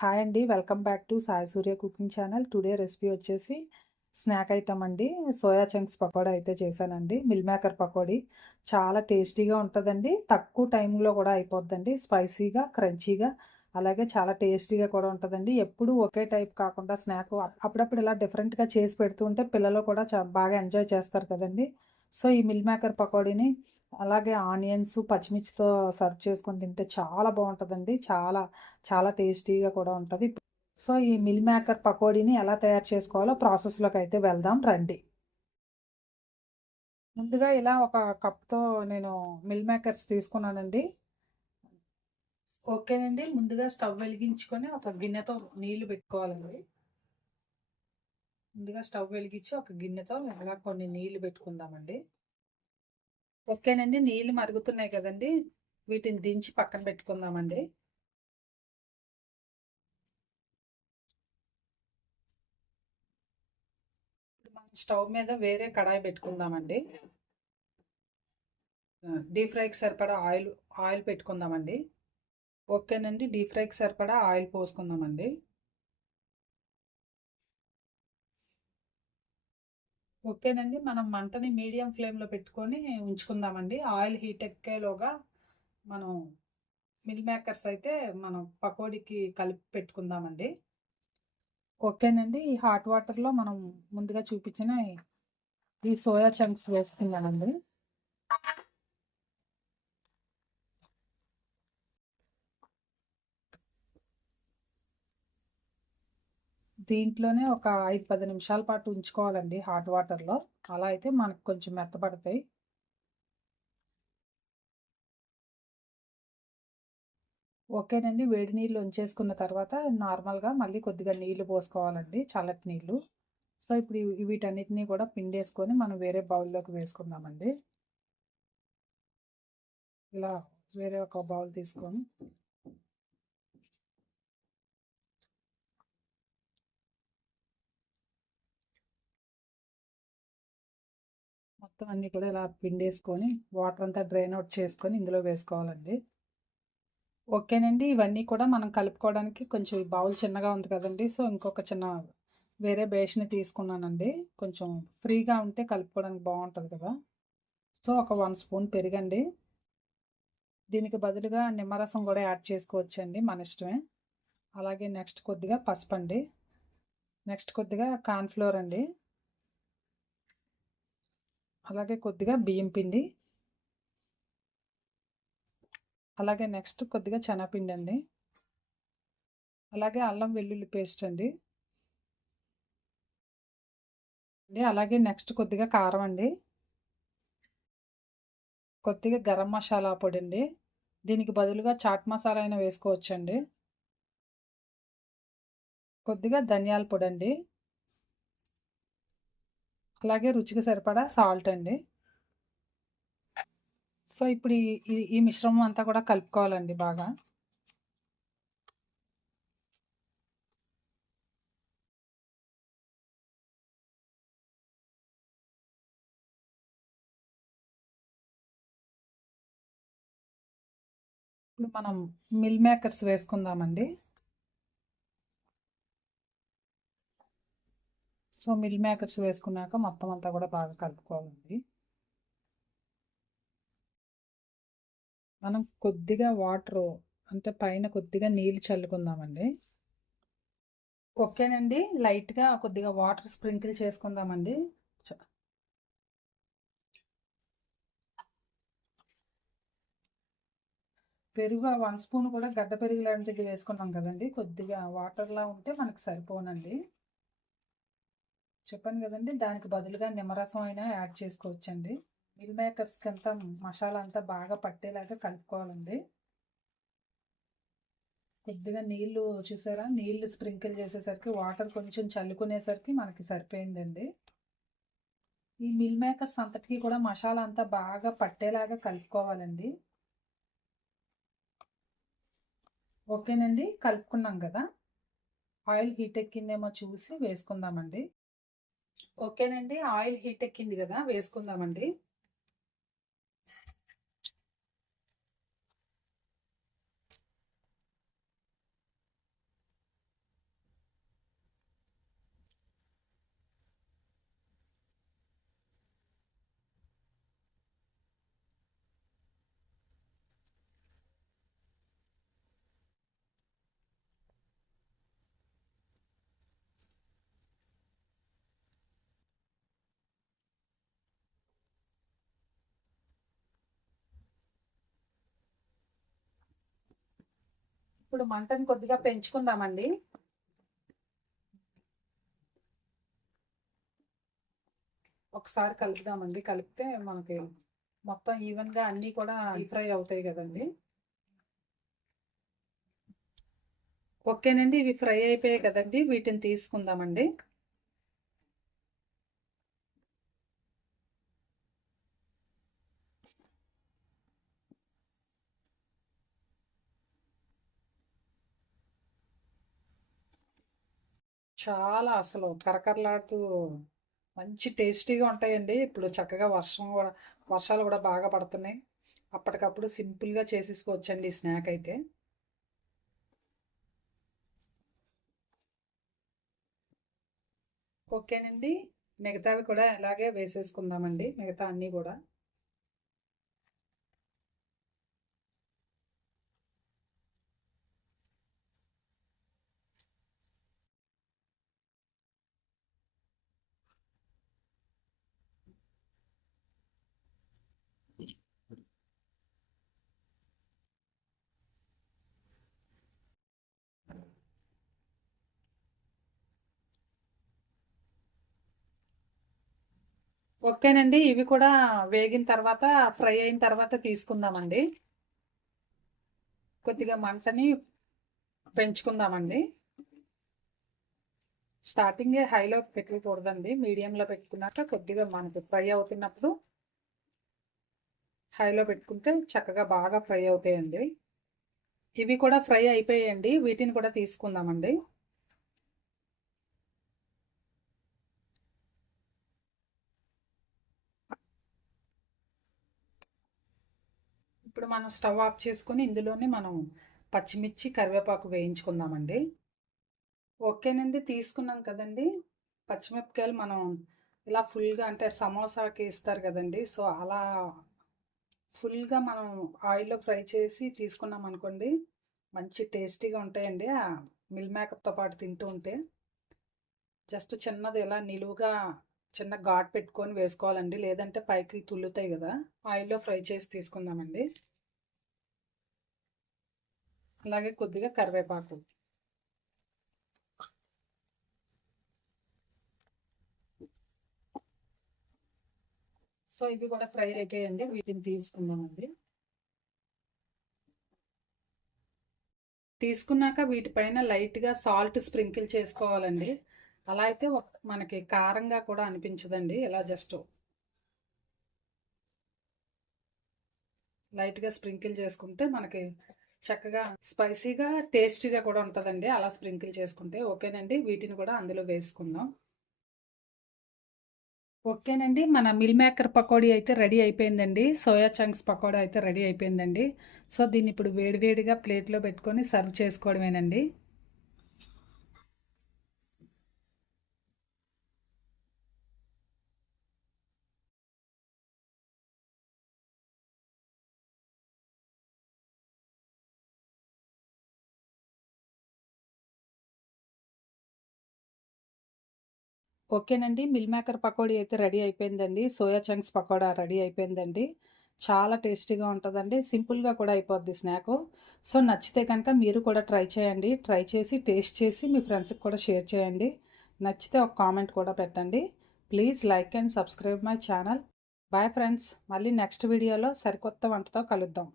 Hi అండి. Welcome back to Sai Surya cooking channel. Today recipe వచ్చేసి snack item అండి. Soya chunks pakodi అయితే చేశానండి. Meal maker pakodi. చాలా టేస్టీగా ఉంటుందండి. తక్కువ టైంలో కూడా అయిపోద్దండి. స్పైసీగా క్రంచీగా అలాగే చాలా టేస్టీగా కూడా ఉంటుందండి. ఎప్పుడు ఒకే టైప్ కాకుండా స్నాక్ అప్పుడప్పుడు ఇలా డిఫరెంట్గా చేసి పెడుతూ ఉంటే పిల్లలు కూడా బాగా ఎంజాయ్ చేస్తారు కదండి. సో ఈ మిల్ మేకర్ పకోడీని అలాగే ఆనియన్స్ పచ్చిమిర్చితో సర్వ్ చేసుకొని తింటే చాలా బాగుంటుందండి. చాలా చాలా టేస్టీగా కూడా ఉంటుంది. సో ఈ మిల్ మేకర్ పకోడీని ఎలా తయారు చేసుకోవాలో ప్రాసెస్లోకి అయితే వెళ్దాం రండి. ముందుగా ఇలా ఒక కప్తో నేను మిల్ మేకర్స్ తీసుకున్నానండి. ఓకేనండి. ముందుగా స్టవ్ వెలిగించుకొని ఒక గిన్నెతో నీళ్ళు పెట్టుకోవాలండి. ముందుగా స్టవ్ వెలిగించి ఒక గిన్నెతో ఇలా కొన్ని నీళ్ళు పెట్టుకుందామండి. ఓకేనండి నీళ్ళు మరుగుతున్నాయి కదండి. వీటిని దించి పక్కన పెట్టుకుందామండి. స్టవ్ మీద వేరే కడాయి పెట్టుకుందామండి. డీప్ ఫ్రైకి సరిపడా ఆయిల్ ఆయిల్ పెట్టుకుందామండి. ఓకేనండి. డీప్ ఫ్రైకి సరిపడా ఆయిల్ పోసుకుందామండి. ఓకేనండి. మనం మంటని మీడియం ఫ్లేమ్లో పెట్టుకొని ఉంచుకుందామండి. ఆయిల్ హీట్ ఎక్కేలోగా మనం మిల్ మేకర్స్ అయితే మనం పకోడీకి కలిపి పెట్టుకుందామండి. ఓకేనండి. ఈ హాట్ వాటర్లో మనం ముందుగా చూపించిన ఈ సోయా చంక్స్ వేసుకున్నానండి దీంట్లోనే ఒక ఐదు పది నిమిషాల పాటు ఉంచుకోవాలండి హాట్ వాటర్లో. అలా అయితే మనకు కొంచెం మెత్తపడతాయి ఓకేనండి. వేడి నీళ్ళు ఉంచేసుకున్న తర్వాత నార్మల్గా మళ్ళీ కొద్దిగా నీళ్ళు పోసుకోవాలండి చల్లటి నీళ్ళు. సో ఇప్పుడు వీటన్నిటినీ కూడా పిండేసుకొని మనం వేరే బౌల్లోకి వేసుకుందామండి. ఇలా వేరే ఒక బౌల్ తీసుకొని మొత్తం అన్నీ కూడా ఇలా పిండేసుకొని వాటర్ అంతా డ్రైన్ అవుట్ చేసుకొని ఇందులో వేసుకోవాలండి. ఓకేనండి. ఇవన్నీ కూడా మనం కలుపుకోవడానికి కొంచెం బౌల్ చిన్నగా ఉంది కదండి. సో ఇంకొక చిన్న వేరే బేషని తీసుకున్నానండి. కొంచెం ఫ్రీగా ఉంటే కలుపుకోవడానికి బాగుంటుంది కదా. సో ఒక వన్ స్పూన్ పెరిగండి. దీనికి బదులుగా నిమ్మరసం కూడా యాడ్ చేసుకోవచ్చండి మన ఇష్టమే. అలాగే నెక్స్ట్ కొద్దిగా పసుపు అండి నెక్స్ట్ కొద్దిగా కార్న్ఫ్లోర్ అండి. అలాగే కొద్దిగా బియ్యం పిండి. అలాగే నెక్స్ట్ కొద్దిగా శనగపిండి అండి. అలాగే అల్లం వెల్లుల్లి పేస్ట్ అండి అలాగే నెక్స్ట్ కొద్దిగా కారం అండి. కొద్దిగా గరం మసాలా పొడి అండి. దీనికి బదులుగా చాట్ మసాలా అయినా వేసుకోవచ్చండి. కొద్దిగా ధనియాల పొడి అండి. అలాగే రుచికి సరిపడా సాల్ట్ అండి. సో ఇప్పుడు ఈ ఈ మిశ్రమం అంతా కూడా కలుపుకోవాలండి బాగా. ఇప్పుడు మనం మిల్ మేకర్స్ వేసుకుందామండి. సో మిల్ మేకర్స్ వేసుకున్నాక మొత్తం అంతా కూడా బాగా కలుపుకోవాలండి. మనం కొద్దిగా వాటర్ అంటే పైన కొద్దిగా నీళ్ళు చల్లుకుందామండి. ఓకేనండి. లైట్గా కొద్దిగా వాటర్ స్ప్రింకిల్ చేసుకుందామండి. పెరుగు వన్ స్పూన్ కూడా గడ్డ పెరుగు లాంటిది వేసుకున్నాం కదండి. కొద్దిగా వాటర్లా ఉంటే మనకు సరిపోనండి. చెప్పాను కదండి దానికి బదులుగా నిమ్మరసం అయినా యాడ్ చేసుకోవచ్చండి. మిల్ మేకర్స్కి అంతా మసాలా అంతా బాగా పట్టేలాగా కలుపుకోవాలండి. కొద్దిగా నీళ్ళు చూసారా? నీళ్ళు స్ప్రింకిల్ చేసేసరికి వాటర్ కొంచెం చల్లుకునేసరికి మనకి సరిపోయిందండి. ఈ మిల్ మేకర్స్ అంతటికి కూడా మసాలా అంతా బాగా పట్టేలాగా కలుపుకోవాలండి. ఓకేనండి కలుపుకున్నాం కదా. ఆయిల్ హీట్ ఎక్కిందేమో చూసి వేసుకుందామండి. ఓకేనండి. ఆయిల్ హీట్ ఎక్కింది కదా వేసుకుందామండి. ఇప్పుడు మంటను కొద్దిగా పెంచుకుందామండి. ఒకసారి కలుపుదామండి. కలిపితే మనకి మొత్తం ఈవెన్గా అన్నీ కూడా ఫ్రై అవుతాయి కదండి. ఓకేనండి ఇవి ఫ్రై అయిపోయాయి కదండి. వీటిని తీసుకుందామండి. చాలా అసలు కరకరలాడుతూ మంచి టేస్టీగా ఉంటాయండి. ఇప్పుడు చక్కగా వర్షం కూడా వర్షాలు కూడా బాగా పడుతున్నాయి. అప్పటికప్పుడు సింపుల్గా చేసేసుకోవచ్చండి ఈ స్నాక్ అయితే. ఓకేనండి. మిగతావి కూడా ఇలాగే వేసేసుకుందామండి. మిగతా అన్నీ కూడా. ఓకేనండి. ఇవి కూడా వేగిన తర్వాత ఫ్రై అయిన తర్వాత తీసుకుందామండి. కొద్దిగా మంటని పెంచుకుందామండి. స్టార్టింగే హైలో పెట్టకూడదండి. మీడియంలో పెట్టుకున్నాక కొద్దిగా మనకు ఫ్రై అవుతున్నప్పుడు హైలో పెట్టుకుంటే చక్కగా బాగా ఫ్రై అవుతాయండి. ఇవి కూడా ఫ్రై అయిపోయాయండి. వీటిని కూడా తీసుకుందామండి ఇప్పుడు మనం స్టవ్ ఆఫ్ చేసుకొని ఇందులోనే మనం పచ్చిమిర్చి కరివేపాకు వేయించుకుందామండి. ఓకేనండి తీసుకున్నాం కదండి. పచ్చిమిరపకాయలు మనం ఇలా ఫుల్గా అంటే సమోసాకి ఇస్తారు కదండి. సో అలా ఫుల్గా మనం ఆయిల్లో ఫ్రై చేసి తీసుకున్నాం అనుకోండి మంచి టేస్టీగా ఉంటాయండి. ఆ మిల్ మేకప్తో పాటు తింటూ ఉంటే జస్ట్ చిన్నది ఇలా నిలువుగా చిన్న ఘాట్ పెట్టుకొని వేసుకోవాలండి. లేదంటే పైకి తుల్లుతాయి కదా. ఆయిల్లో ఫ్రై చేసి తీసుకుందామండి. అలాగే కొద్దిగా కరివేపాకు. సో ఇవి కూడా ఫ్రై అయిపోయండి వీటిని తీసుకుందామండి. తీసుకున్నాక వీటిపైన లైట్గా సాల్ట్ స్ప్రింకిల్ చేసుకోవాలండి. అలా అయితే మనకి కారంగా కూడా అనిపించదండి. ఇలా జస్ట్ లైట్గా స్ప్రింకిల్ చేసుకుంటే మనకి చక్కగా స్పైసీగా టేస్టీగా కూడా ఉంటుందండి. అలా స్ప్రింకిల్ చేసుకుంటే ఓకేనండి. వీటిని కూడా అందులో వేసుకుందాం. ఓకేనండి. మన మిల్ మేకర్ పకోడీ అయితే రెడీ అయిపోయిందండి. సోయా చంక్స్ పకోడా అయితే రెడీ అయిపోయిందండి. సో దీన్ని ఇప్పుడు వేడివేడిగా ప్లేట్లో పెట్టుకొని సర్వ్ చేసుకోవడమేనండి. ఓకేనండి. మిల్ మేకర్ పకోడీ అయితే రెడీ అయిపోయిందండి. సోయా చంక్స్ పకోడా రెడీ అయిపోయిందండి. చాలా టేస్టీగా ఉంటుందండి. సింపుల్గా కూడా అయిపోద్ది స్నాక్. సో నచ్చితే కనుక మీరు కూడా ట్రై చేయండి. ట్రై చేసి టేస్ట్ చేసి మీ ఫ్రెండ్స్కి కూడా షేర్ చేయండి. నచ్చితే ఒక కామెంట్ కూడా పెట్టండి. Please like and subscribe my channel. Bye friends. మళ్ళీ నెక్స్ట్ వీడియోలో సరికొత్త వంటతో కలుద్దాం.